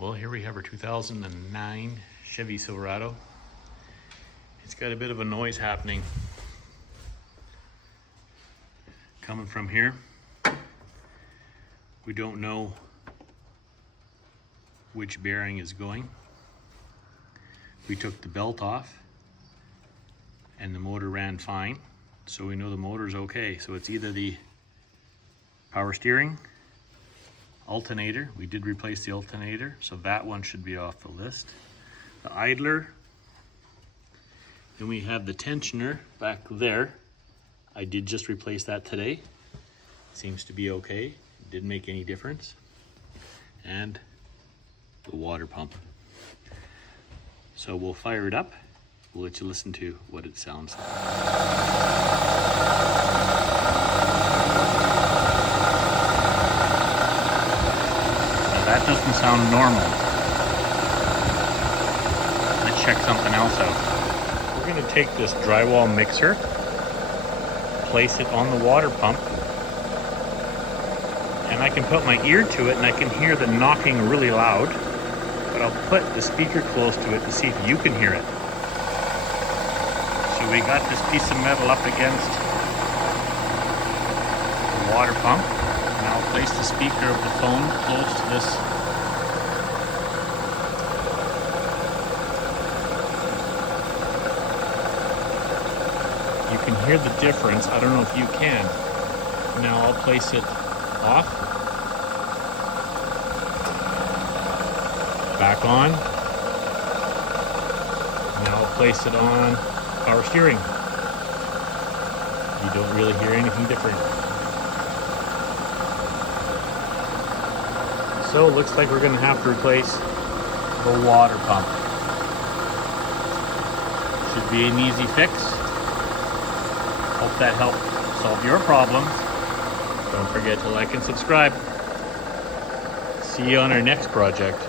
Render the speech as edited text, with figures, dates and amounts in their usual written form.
Well, here we have our 2009 Chevy Silverado. It's got a bit of a noise happening coming from here. We don't know which bearing is going. We took the belt off and the motor ran fine, so we know the motor's okay. So it's either the power steering, alternator, we did replace the alternator, so that one should be off the list. The idler, then we have the tensioner back there. I did just replace that today. Seems to be okay, it didn't make any difference. And the water pump. So we'll fire it up, we'll let you listen to what it sounds like. That doesn't sound normal. Let's check something else out. We're going to take this drywall mixer, place it on the water pump, and I can put my ear to it and I can hear the knocking really loud, but I'll put the speaker close to it to see if you can hear it. So we got this piece of metal up against the water pump. Now I'll place the speaker of the phone close to this. You can hear the difference. I don't know if you can. Now I'll place it off. Back on. Now I'll place it on power steering. You don't really hear anything different. So it looks like we're going to have to replace the water pump. Should be an easy fix. Hope that helped solve your problem. Don't forget to like and subscribe. See you on our next project.